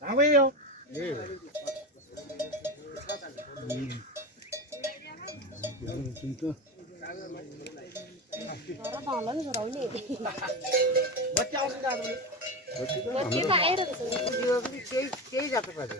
나와요. Nó bò lớn rồi đấy nè. mất cháu sinh ra rồi. Mất cái bãi rồi. Chưa cái chế ra phải rồi.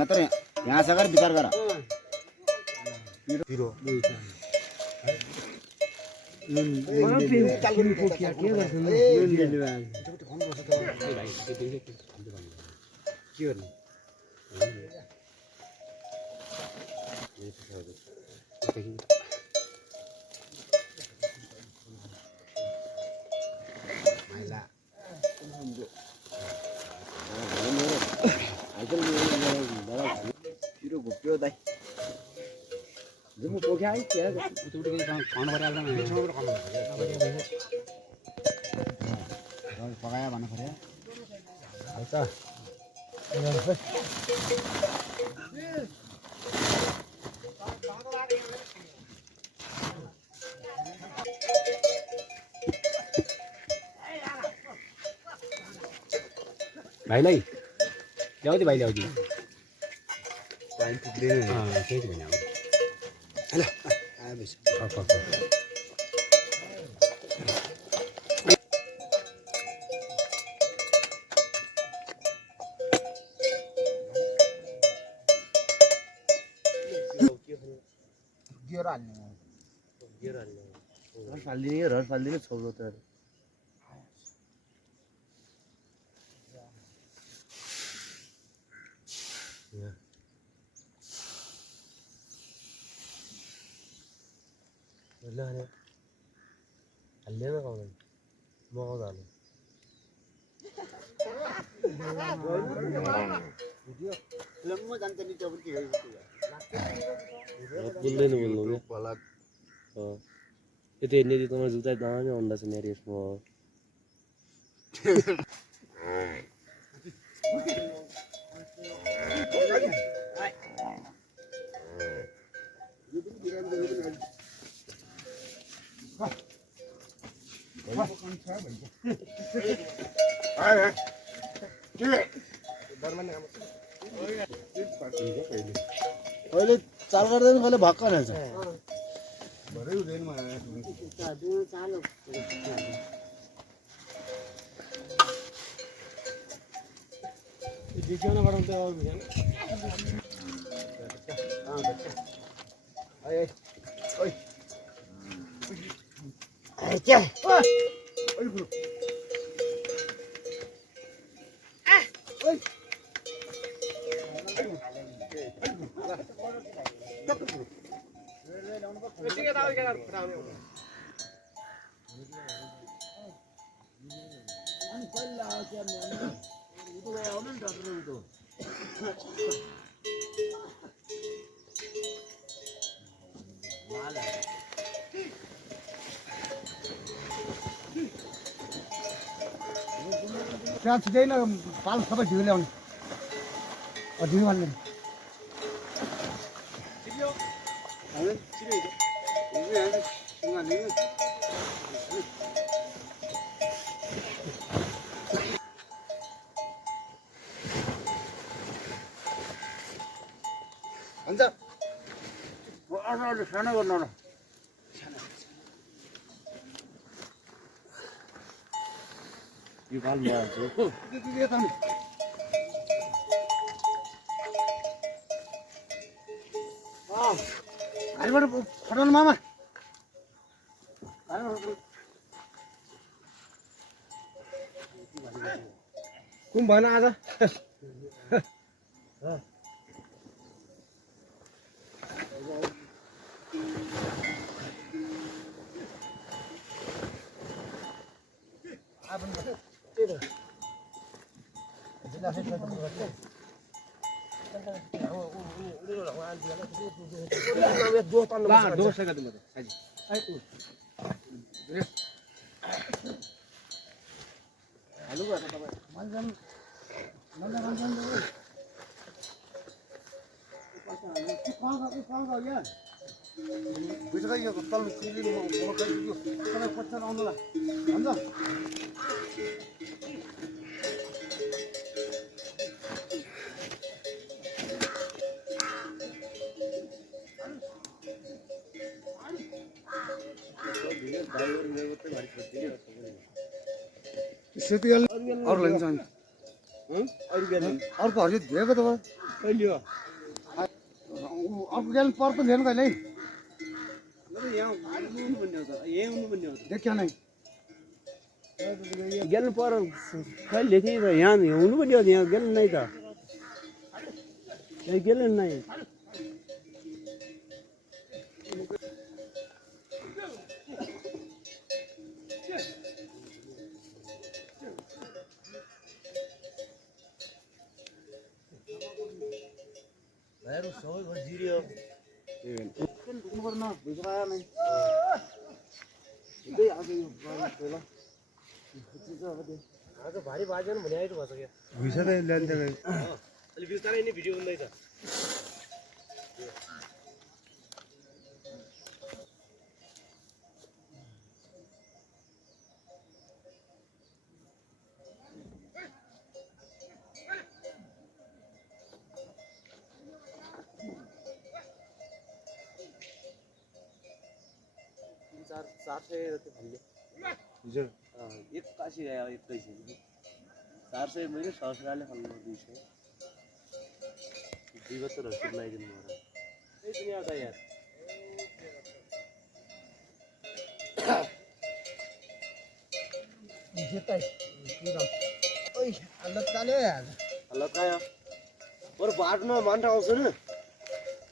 नत्र यहाँ सगर विचार गर पकाया भन्नु पर्यो भाइ लै ल्याउँदै भाइ ल्याउँदै टाइम पुग्दैन त्यही त भने ल आएपछि रस फाल्दिने छोरो त हाल्दैन खाउँदैन मगाउँदा हाल्नु फिल्ममा जान्छ नि त्यो पनि के बोल्दैन बोल्नु त्यो हेर्ने त तपाईँ जुत्ता दामी अन्डा छ मेरो यसमा अहिले चाल गर्दैन कहिले भक्क रहेछ त्यहाँ छिटै न पाल सबै ढिउ ल्याउने ढिउ हाल्ने हुन्छ सानो गर्नु न यो पाल म हाल्छु घरबाट फटाउनु मामा कुम भएन आज अर्को लिन्छ अर्को हरियो दिएको त अर्को गेल पर त लिनु कहिले देखिया नै गेल्नु पर्यो कहिले थिएँ त यहाँ हुनु पनि हो यहाँ गेल्नु नै त गेल्नु नै भाइहरू सबैभरि जिरियो आज भारी बाजेन भने आइरु भएको क्या अहिले बिस्तारै नै भिडियो हुँदैछ चार सय जति भन्ने एक्कासी आयो 21 400 मैले ससुराले फल्नु 200 जीवत रसिद लगाइदिनु भयो त्यही दुनिया त यार हालत आयो बरु बाटोमा मान्छे आउँछ नि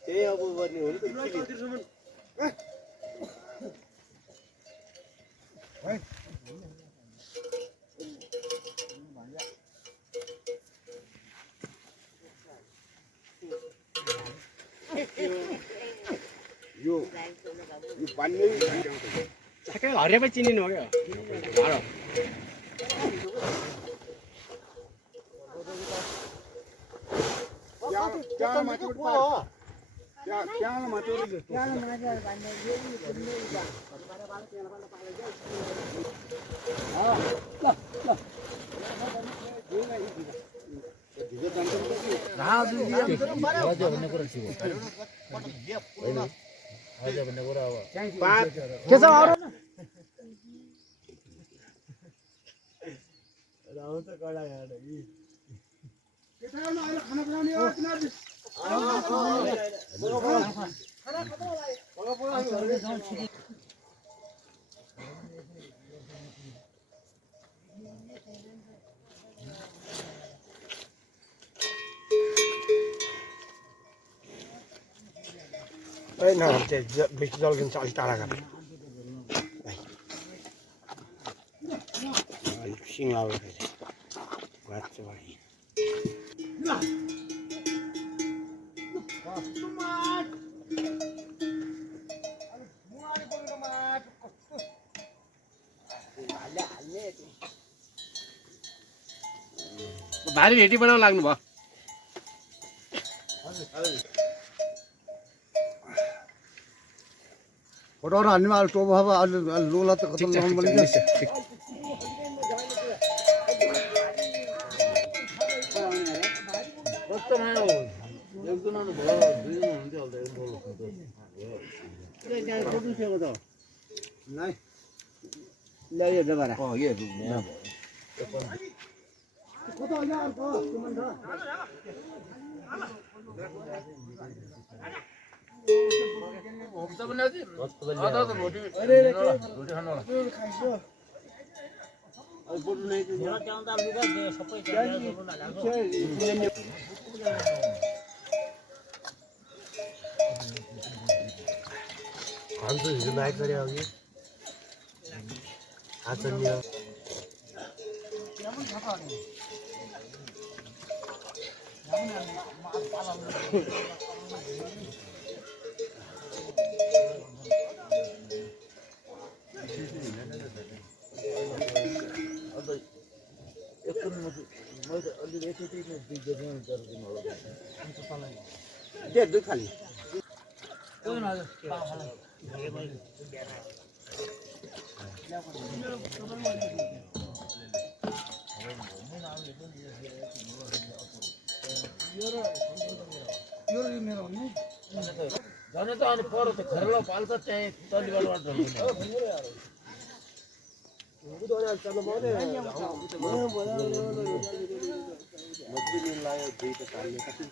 त्यही अब गर्ने हो नि यो पानी ठ्याक्कै हरियामै चिनिनु हो क्या ना बेसी जल्किन्छ अलिक टाढा गरेर सिङ्गला भारी भेटी बनाउन लाग्नु भयो फोटो हान्नेमा अहिले टोपो अब अहिले लोला त कति लगाउनु पर्ने हिजो नाइट गरे अघि आज যেমন ভাকা নেই যেমন মাছ পালা দে দুই খালি जाने तो आने पर तो घरला पालता चाहे तली वाला वाटर मछली लायो दुई त खाली कति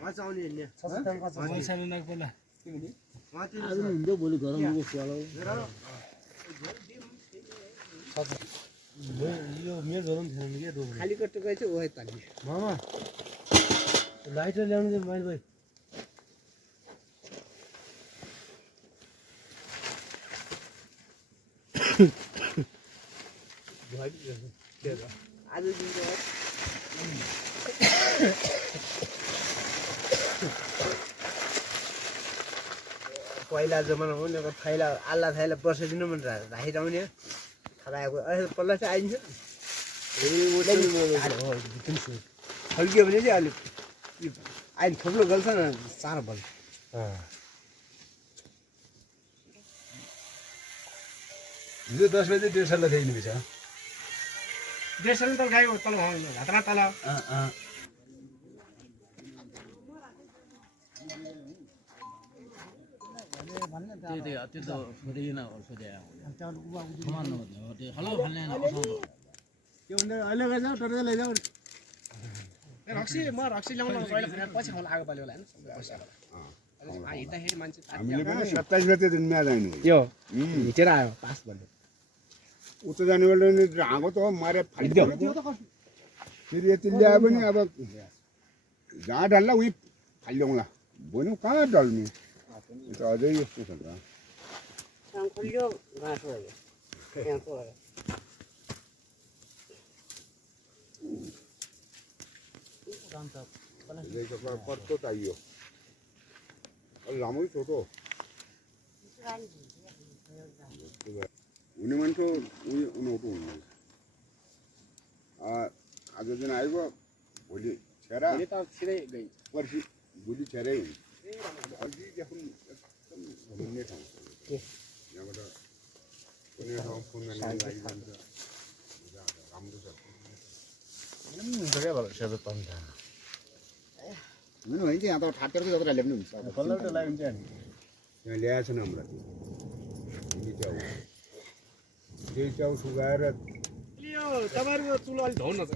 माछा आउने नि सानो नाक पर्ला आज हिँड्दै भोलि घर आउनु खोला यो मेरो झरम थिएन के दो खाली कट्टो गए चाहिँ ओए पानी मामा लाइटर ल्याउनु चाहिँ मैले भाइ आज दिनको पहिला जमाना हो नि थैला आल्ला थैला बसाइदिनु मन राखिरहने खाएको पल्ला चाहिँ आइन्छ फल्कियो भने चाहिँ अलिक अहिले थोप्लो गल्छ न साह्रो बल्छ हिजो 10 बजे डेढसल्ला थिएन बिचा देशले त गाई तल घाटमा तल त्यो त सोधेन सोधे समान नभन्दा त्यो हलो भन्ने के भन्दै अहिले गइजाऊ टर्दै लैजाऊ रक्सी म रक्सी ल्याउन गएर पछि खोला आगो पाल्यो होला हैन हिँड्दाखेरि मान्छे हामीले पनि 27 गते दिन म्याच आइनु यो हिटेर आयो पास भन्यो उता जाने बेला हाँगो त मारे फालिदियो फेरि यति ल्याए पनि अब जहाँ ढल्ला उही फालिदिउँला भन्यो कहाँ ढल्ने त अझै यस्तो छ त खुल्यो घाँस हो पर्को चाहियो लामो छोटो हुने मान्छे उयो उनीहरू हुनु आज दिन आइगयो भोलि छेरा पर्सि भोलि छेरै हुन्छ अझैदेखि एकदम घुम्ने ठाउँ यहाँबाट कुनै ठाउँ फोन गर्न लागिजान्छ राम्रो छ हुनु होइन यहाँ त ठाटेर चाहिँ जत्रा ल्याउनु हुन्छ पल्लोटो लाग्छ नि यहाँ ल्याएको छैन हाम्रो यी च्याउ त्यही च्याउ सुकाएर यो तपाईँहरूको चुलो अलिक धौन छ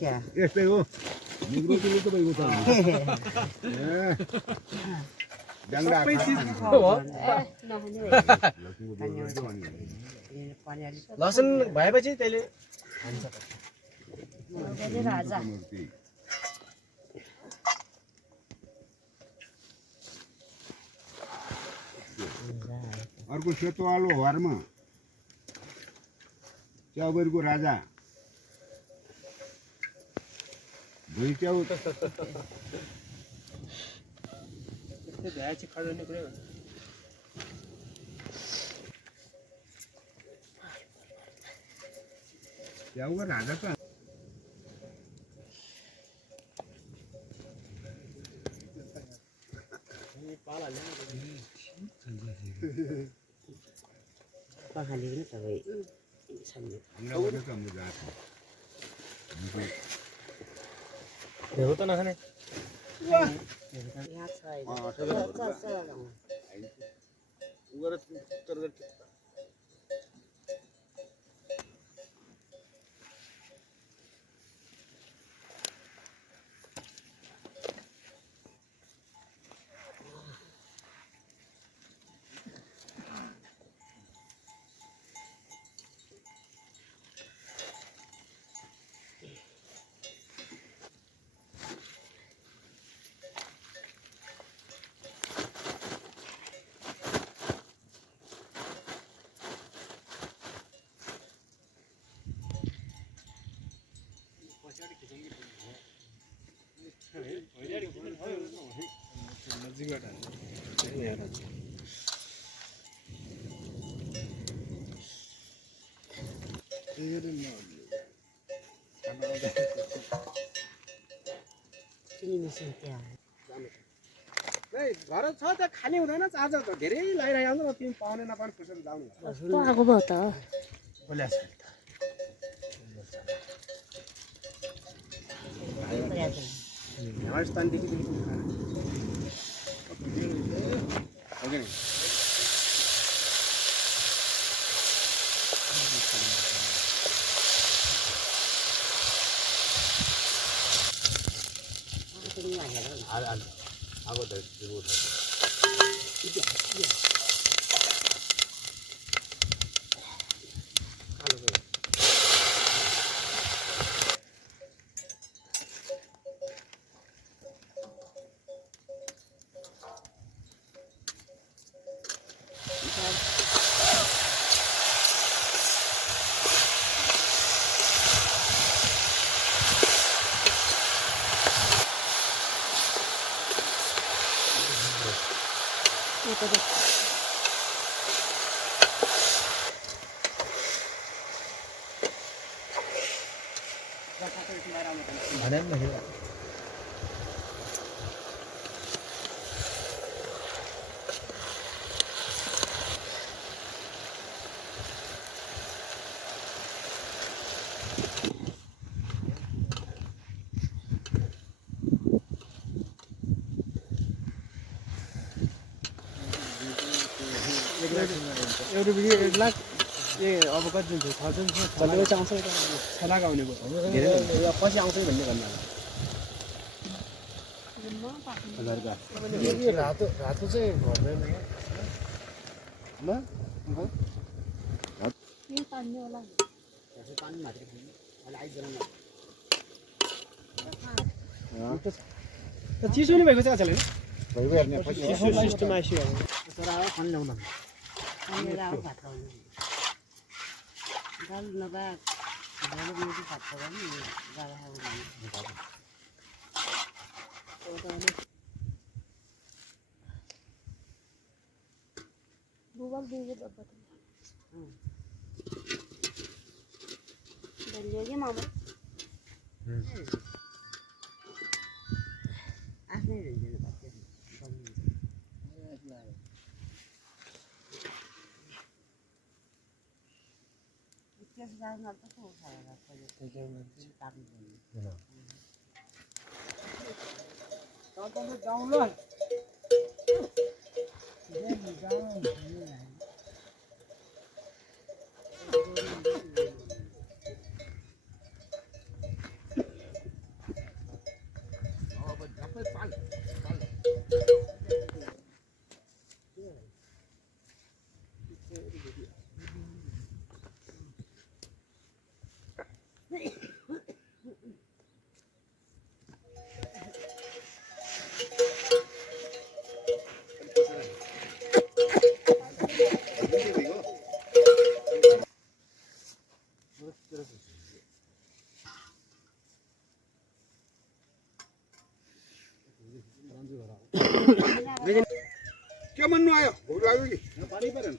क्या यस्तै हो निग्रो चुलो त भइगयो छ डाङ्गा लसुन भएपछि त्यसले राजा अर्को सेतोवालो घरमा च्याउबरीको राजा दुई च्याउ भ्याएपछि खजाउने कुरो च्याउको राजा त पखाली पनि तपाईँ हाम्रो त हाम्रो जात हो भेउ त नखाने यहाँ छ घर छ त खाली हुँदैन चार्जर त धेरै लगाइरहेको हुन्छ तिमी पाउने नपाउने फुर्सद जाउनु आएको भयो त हिमालस्थानदेखि एउटा बिग्रियो 1 लाख ए अब कति दिन्छ 6 दिन चलेपछि आउँछ छनाको आउने भयो धेरै यो पछि आउँछ भन्ने भन्नु यो रातो रातो चाहिँ घट्दैन ल यही पानी होला पानी मात्र अहिले आइदिनु न चिसो नि भएको छ आजले चिसो सिस्टम आइसक्यो तर खन ल्याउन पानी राउ भात खाउनु दाल नभए दाल मुजी भात खाउनु गाडा खाउनु गूगल दीजिए डब्बा डलिए मामा आफ्नै रहन्छ जान त को खाएर पहिले ताक्नु के भन्नु आयो भोक लाग्यो कि पानी परेन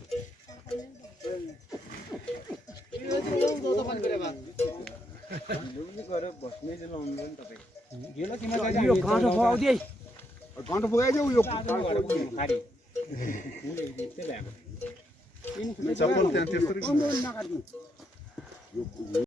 यो काँठो फगाउँदै घन्टा पुगाइदेऊ यो चप्पल त्यहाँ त्यस्तो यो